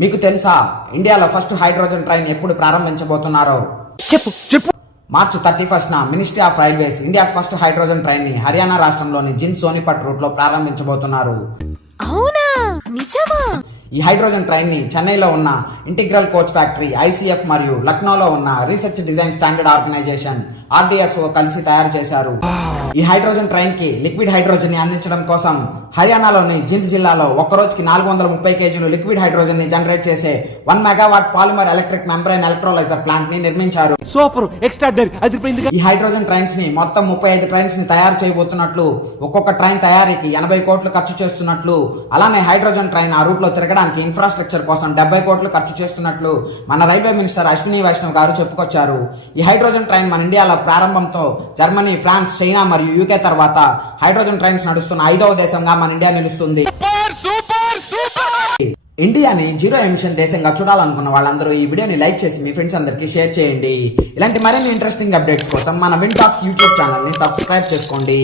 మీకు తెలుసా ఇండియాలో ఫస్ట్ హైడ్రోజన్ ట్రైన్ ఎప్పుడు ప్రారంభించబోతున్నారో? చెప్పు. మార్చి 31న ministry of railways India's first hydrogen train ని హర్యానా రాష్ట్రంలోని జింద్ సోనిపట్ రూట్ లో ప్రారంభించబోతున్నారు. అవునా, నిజమా? ఈ హైడ్రోజన్ ట్రైన్ ని చెన్నైలో ఉన్న ఇంటిగ్రల్ కోచ్ ఫ్యాక్టరీ ఐసీఎఫ్ మరియు లక్నోలో ఉన్న research design standard organisation RDSO కలిసి తయారు చేశారు. ఈ హైడ్రోజన్ ట్రైన్ కి లిక్విడ్ హైడ్రోజన్ ని అందించడం కోసం హర్యానాలోని జింద్ జిల్లాలో ఒక్క రోజుకి 430 కేజీలు లిక్విడ్ హైడ్రోజన్ ని జనరేట్ చేసే 1 megawatt polymer electric membrane electrolyser plant ని నిర్మించారు. సూపర్, ఎక్స్ట్రాడనరీ, అదిరిపోయింది. ఈ హైడ్రోజన్ ట్రైన్స్ ని మొత్తం 35 ట్రైన్స్ ని తయారు చేయబోతున్నట్లు, ఒక్కొక్క ట్రైన్ తయారీకి 80 కోట్లు ఖర్చు చేస్తున్నట్లు, అలానే హైడ్రోజన్ ట్రైన్ ఆ రూట్ లో తిరగడానికి ఇన్ఫ్రాస్ట్రక్చర్ కోసం 70 కోట్లు ఖర్చు చేస్తున్నట్లు మన రైల్వే మినిస్టర్ అశ్విని వైష్ణవ్ గారు చెప్పుకొచ్చారు. ఈ హైడ్రోజన్ ట్రైన్ మన ఇండియాలో ప్రారంభంతో జర్మనీ, ఫ్రాన్స్, చైనా మరియు యూకే తర్వాత హైడ్రోజన్ ట్రైన్స్ నడుస్తున్న 5వ దేశంగా మన ఇండియా నిలుస్తుంది. ఇండియాని జీరో ఎమిషన్ దేశంగా చూడాలనుకున్న వాళ్ళందరూ ఈ వీడియోని లైక్ చేసి మీ ఫ్రెండ్స్ అందరికి షేర్ చేయండి. ఇలాంటి మరిన్ని ఇంట్రెస్టింగ్ అప్డేట్స్ కోసం మన విన్ టాక్స్ యూట్యూబ్ ఛానల్ ని సబ్స్క్రైబ్ చేసుకోండి.